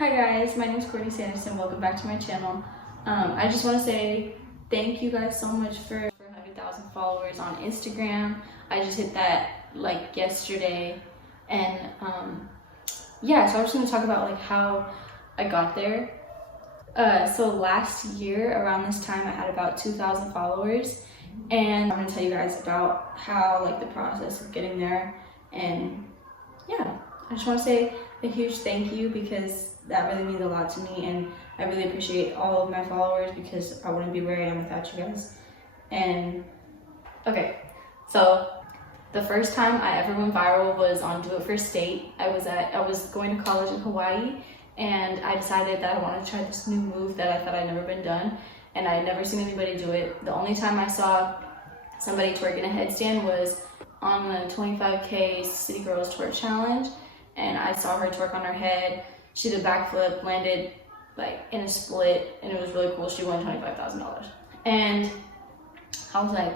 Hi guys, my name is Courtney Sanderson. Welcome back to my channel. I just want to say thank you guys so much for 100,000 followers on Instagram. I just hit that like yesterday, and yeah, so I'm just going to talk about like how I got there. So last year around this time I had about 2,000 followers, and I'm going to tell you guys about how like the process of getting there. And yeah, I just want to say a huge thank you because that really means a lot to me, and I really appreciate all of my followers because I wouldn't be where I am without you guys. And okay, so the first time I ever went viral was on Do It for State. I was going to college in Hawaii, and I decided that I wanted to try this new move that I thought I'd never been done, and I had never seen anybody do it. The only time I saw somebody twerking a headstand was on the 25K City Girls Twerk Challenge, and I saw her twerk on her head. She did a backflip, landed like in a split, and it was really cool. She won $25,000. And I was like,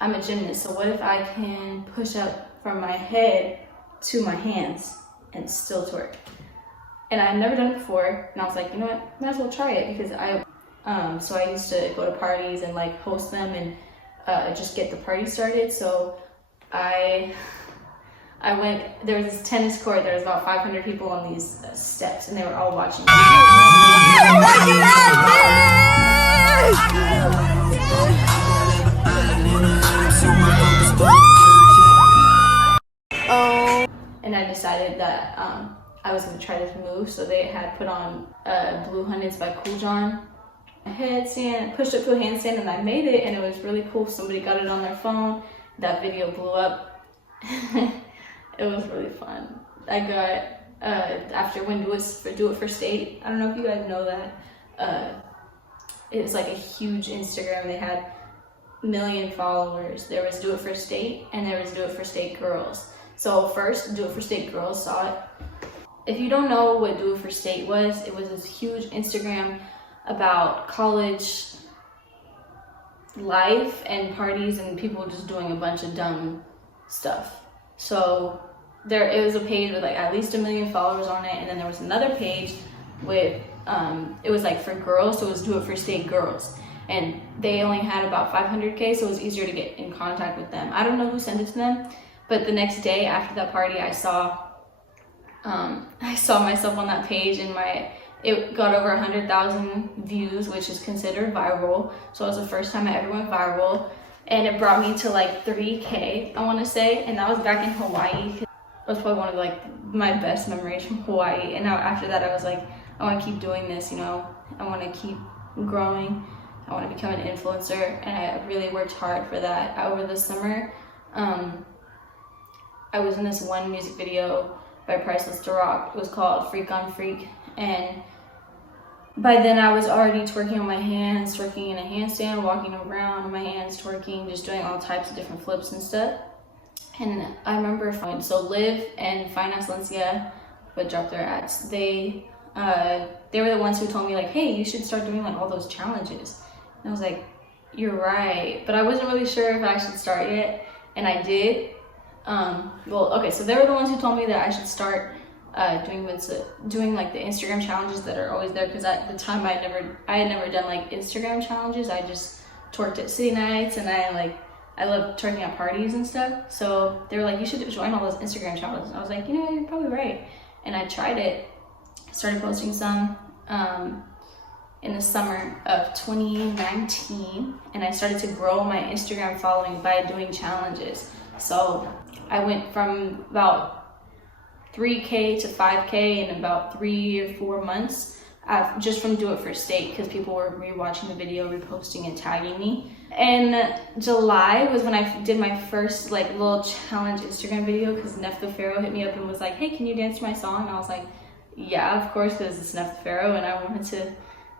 I'm a gymnast, so what if I can push up from my head to my hands and still twerk? And I'd never done it before, and I was like, you know what, might as well try it, because so I used to go to parties and like host them and just get the party started. So I went, there was this tennis court, there was about 500 people on these steps, and they were all watching me. And I decided that I was going to try this move, so they had put on Blue Hundreds by Cool John. A headstand, pushed up to a handstand, and I made it, and it was really cool. Somebody got it on their phone. That video blew up. It was really fun. I got, after when Do It for State, I don't know if you guys know that, it was like a huge Instagram. They had 1 million followers. There was Do It for State, and there was Do It for State Girls. So first, Do It for State Girls saw it. If you don't know what Do It for State was, it was this huge Instagram about college life and parties and people just doing a bunch of dumb stuff. So it was a page with like at least 1 million followers on it, and then there was another page with it was like for girls, so it was Do It for State Girls, and they only had about 500K, so it was easier to get in contact with them. I don't know who sent it to them, but the next day after that party, I saw myself on that page, and it got over 100,000 views, which is considered viral. So it was the first time I ever went viral, and it brought me to like 3K, I want to say, and that was back in Hawaii. That was probably one of like my best memories from Hawaii. And now after that, I was like, I want to keep doing this, you know, I want to keep growing, I want to become an influencer, and I really worked hard for that. Over the summer, I was in this one music video by Priceless to Rock. It was called Freak on Freak, and by then I was already twerking on my hands, twerking in a handstand, walking around on my hands, twerking, just doing all types of different flips and stuff. And I remember, so Liv and Finance Lencia would drop their ads. They were the ones who told me like, hey, you should start doing like all those challenges. And I was like, you're right, but I wasn't really sure if I should start yet, and I did. Well, okay, so they were the ones who told me that I should start doing like the Instagram challenges that are always there, because at the time I had never done like Instagram challenges. I just twerked at city nights, and I love twerking at parties and stuff. So they were like, you should join all those Instagram challenges. And I was like, you know, you're probably right. And I tried it, started posting some in the summer of 2019, and I started to grow my Instagram following by doing challenges. So I went from about 3K to 5K in about 3 or 4 months, just from Do It for State, because people were rewatching the video, reposting and tagging me. And July was when I did my first like little challenge Instagram video, because Neff the Pharaoh hit me up and was like, hey, can you dance to my song? And I was like, yeah, of course, because it's Neff the Pharaoh, and I wanted to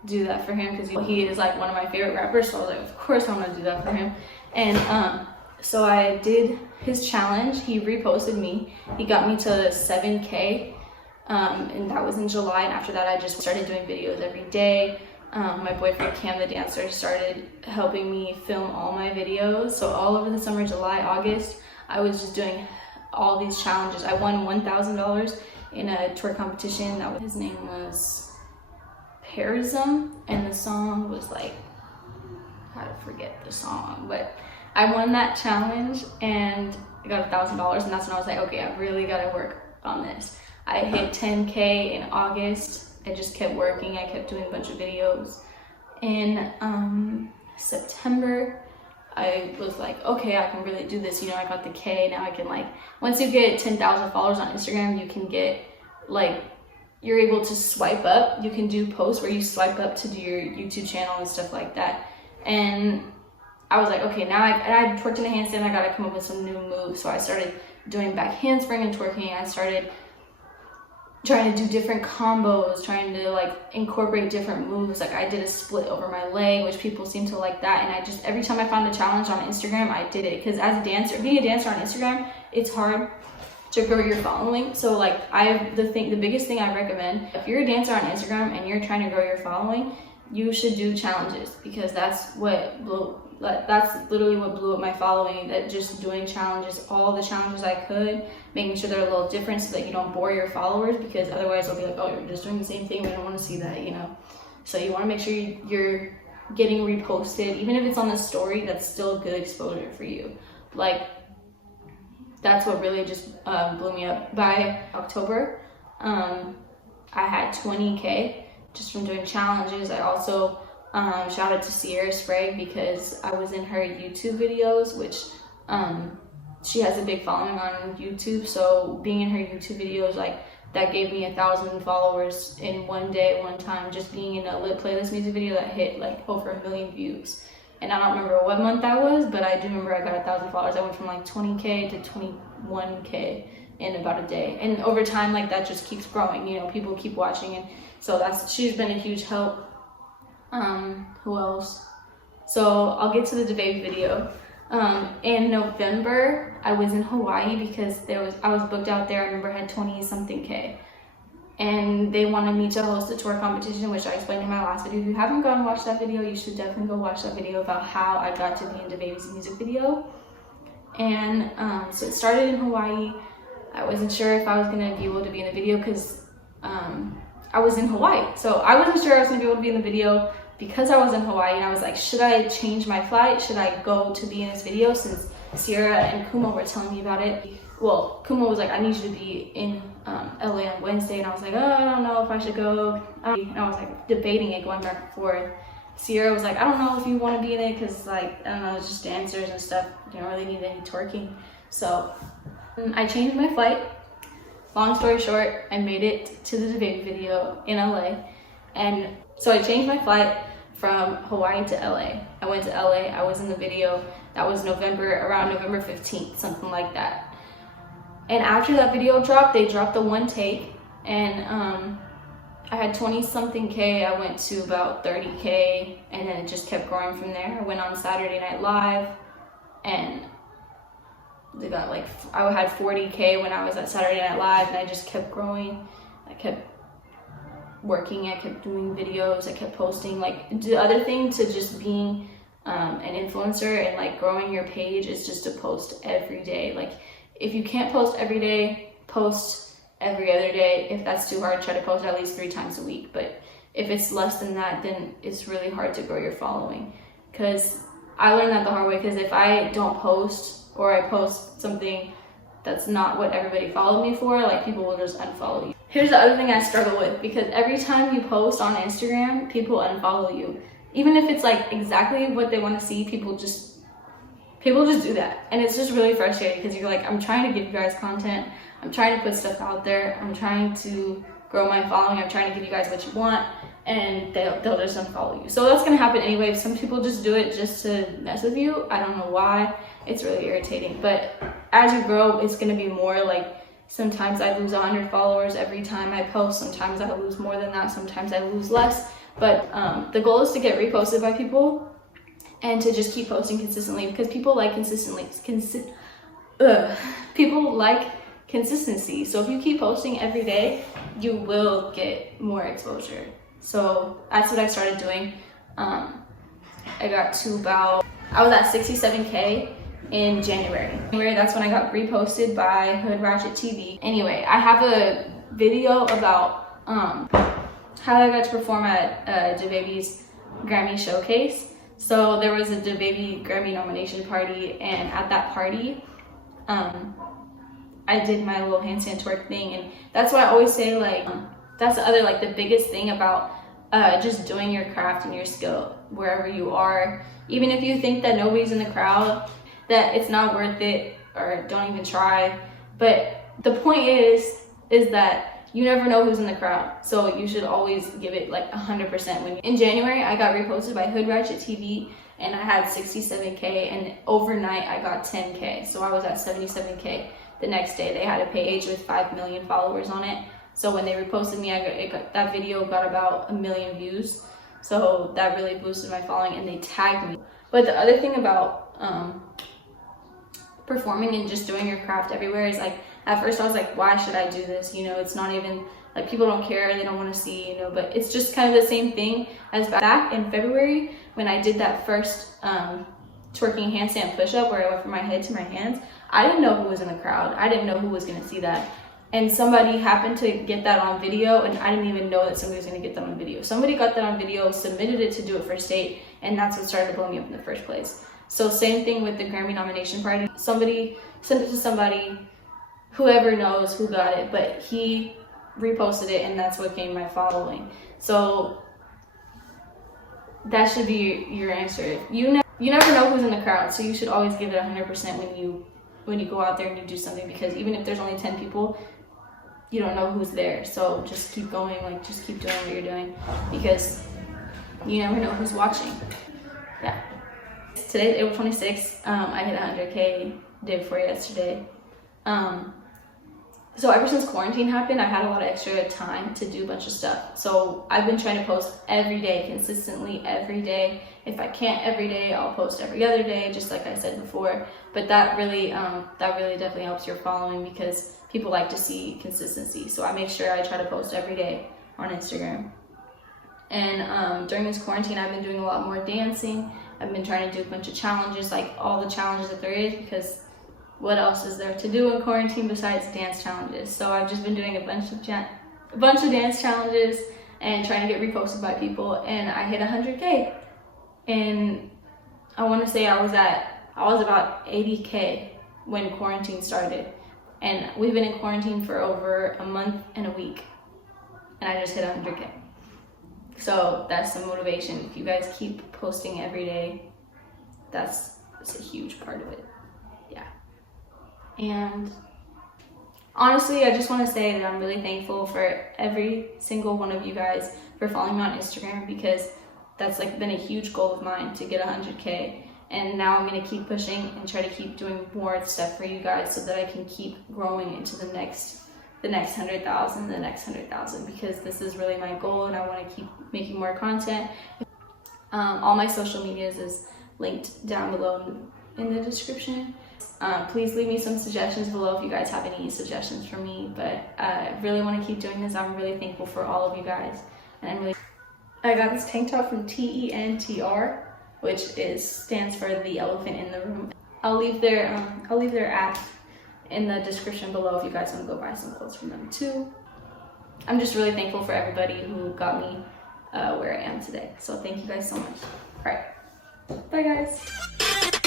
do that for him because he is like one of my favorite rappers. So I was like, of course I want to do that for him. And so I did his challenge. He reposted me. He got me to 7K, and that was in July. And after that, I just started doing videos every day. My boyfriend Camthedancer started helping me film all my videos. So all over the summer, July, August, I was just doing all these challenges. I won $1,000 in a twerk competition. His name was Parism, and the song was like, how to forget the song, but I won that challenge and I got $1,000, and that's when I was like, okay, I really gotta work on this. I hit 10K in August. I just kept working. I kept doing a bunch of videos. In September, I was like, okay, I can really do this. You know, I got the K. Now I can, like, once you get 10,000 followers on Instagram, you can get, like, you're able to swipe up. You can do posts where you swipe up to do your YouTube channel and stuff like that. And I was like, okay, now I twerked in a handstand. I got to come up with some new moves. So I started doing back handspring and twerking. I started trying to do different combos, trying to like incorporate different moves. Like I did a split over my leg, which people seem to like that. And I just, every time I found a challenge on Instagram, I did it. Because as a dancer, being a dancer on Instagram, it's hard to grow your following. So like the biggest thing I recommend, if you're a dancer on Instagram and you're trying to grow your following, you should do challenges, because that's literally what blew up my following. That just doing challenges, all the challenges I could, making sure they're a little different so that you don't bore your followers, because otherwise they'll be like, oh, you're just doing the same thing. We don't want to see that, you know. So you want to make sure you're getting reposted, even if it's on the story. That's still good exposure for you. Like that's what really just blew me up. By October, I had 20K just from doing challenges. I also shout out to Sierra Sprague, because I was in her YouTube videos, which she has a big following on YouTube. So being in her YouTube videos, like that gave me 1,000 followers in one day, one time, just being in a lit playlist music video that hit like over 1 million views. And I don't remember what month that was, but I do remember I got 1,000 followers. I went from like 20K to 21K in about a day. And over time, like that just keeps growing, you know, people keep watching. And so she's been a huge help. Who else? So I'll get to the Dababy video. In November, I was in Hawaii because I was booked out there. I remember I had 20-something K. And they wanted me to host a tour competition, which I explained in my last video. If you haven't gone and watched that video, you should definitely go watch that video about how I got to be in Dababy's music video. And so it started in Hawaii. I wasn't sure if I was going to be able to be in the video because I was in Hawaii. So I wasn't sure I was going to be able to be in the video because I was in Hawaii. And I was like, should I change my flight? Should I go to be in this video, since Sierra and Kuma were telling me about it? Well, Kuma was like, I need you to be in LA on Wednesday. And I was like, oh, I don't know if I should go. And I was like debating it, going back and forth. Sierra was like, I don't know if you want to be in it, because like, I don't know, it's just dancers and stuff. You don't really need any twerking. So I changed my flight. Long story short, I made it to the Dababy video in LA. And so I changed my flight from Hawaii to LA. I went to LA, I was in the video. That was around November 15th, something like that. And after that video dropped, they dropped the one take, and I had 20-something K. I went to about 30K, and then it just kept growing from there. I went on Saturday Night Live, and they got like, I had 40K when I was at Saturday Night Live, and I just kept growing. I kept working, I kept doing videos, I kept posting. Like, the other thing to just being an influencer and like growing your page is just to post every day. Like, if you can't post every day, post every other day. If that's too hard, try to post at least 3 times a week. But if it's less than that, then it's really hard to grow your following. Because I learned that the hard way, because if I don't post, or I post something that's not what everybody followed me for, like, people will just unfollow you. Here's the other thing I struggle with, because every time you post on Instagram, people unfollow you. Even if it's like exactly what they want to see, people just do that. And it's just really frustrating, because you're like, I'm trying to give you guys content, I'm trying to put stuff out there, I'm trying to grow my following, I'm trying to give you guys what you want, and they'll just unfollow you. So that's gonna happen anyway. Some people just do it just to mess with you. I don't know why. It's really irritating. But as you grow, it's gonna be more like, sometimes I lose 100 followers every time I post. Sometimes I lose more than that. Sometimes I lose less. But the goal is to get reposted by people and to just keep posting consistently, because people like people like consistency. So if you keep posting every day, you will get more exposure. So that's what I started doing. I got to I was at 67K in January. That's when I got reposted by Hood Ratchet TV. Anyway, I have a video about how I got to perform at Dababy's Grammy showcase. So there was a Dababy Grammy nomination party, and at that party, I did my little handstand twerk thing, and that's why I always say, like, that's the other, like, the biggest thing about just doing your craft and your skill wherever you are. Even if you think that nobody's in the crowd, that it's not worth it, or don't even try. But the point is that you never know who's in the crowd, so you should always give it like 100%. In January, I got reposted by Hood Ratchet TV, and I had 67K, and overnight I got 10K, so I was at 77K. The next day, they had a page with 5 million followers on it. So when they reposted me, that video got about 1 million views. So that really boosted my following, and they tagged me. But the other thing about performing and just doing your craft everywhere is, like, at first I was like, why should I do this? You know, it's not even, like, people don't care, they don't want to see, you know, but it's just kind of the same thing as back in February when I did that first twerking handstand push-up where I went from my head to my hands. I didn't know who was in the crowd. I didn't know who was going to see that. And somebody happened to get that on video, and I didn't even know that somebody was going to get that on video. Somebody got that on video, submitted it to do it for state, and that's what started blowing me up in the first place. So same thing with the Grammy nomination party. Somebody sent it to somebody, whoever knows who got it, but he reposted it, and that's what gained my following. So that should be your answer. You never know who's in the crowd, so you should always give it 100% when you go out there and you do something, because even if there's only 10 people, you don't know who's there. So just keep going, like, just keep doing what you're doing, because you never know who's watching. Yeah. Today's April 26th. I hit 100K day before yesterday. So ever since quarantine happened, I've had a lot of extra time to do a bunch of stuff. So I've been trying to post every day, consistently every day. If I can't every day, I'll post every other day, just like I said before. But that really definitely helps your following, because people like to see consistency. So I make sure I try to post every day on Instagram. And during this quarantine, I've been doing a lot more dancing. I've been trying to do a bunch of challenges, like all the challenges that there is, because what else is there to do in quarantine besides dance challenges? So I've just been doing a bunch of dance challenges and trying to get reposted by people, and I hit 100K. And I want to say I was about 80K when quarantine started, and we've been in quarantine for over a month and a week, and I just hit 100K. So that's the motivation. If you guys keep posting every day, that's a huge part of it. Yeah. And honestly, I just want to say that I'm really thankful for every single one of you guys for following me on Instagram, because that's like been a huge goal of mine to get 100K. And now I'm going to keep pushing and try to keep doing more stuff for you guys so that I can keep growing into the next 100,000, the next 100,000, because this is really my goal, and I want to keep making more content. All my social medias is linked down below in the description. Please leave me some suggestions below if you guys have any suggestions for me, but I really want to keep doing this. I'm really thankful for all of you guys, and I got this tank top from TENTR, which stands for the elephant in the room. I'll leave their app in the description below if you guys want to go buy some clothes from them too. I'm just really thankful for everybody who got me where I am today. So thank you guys so much. All right, bye guys.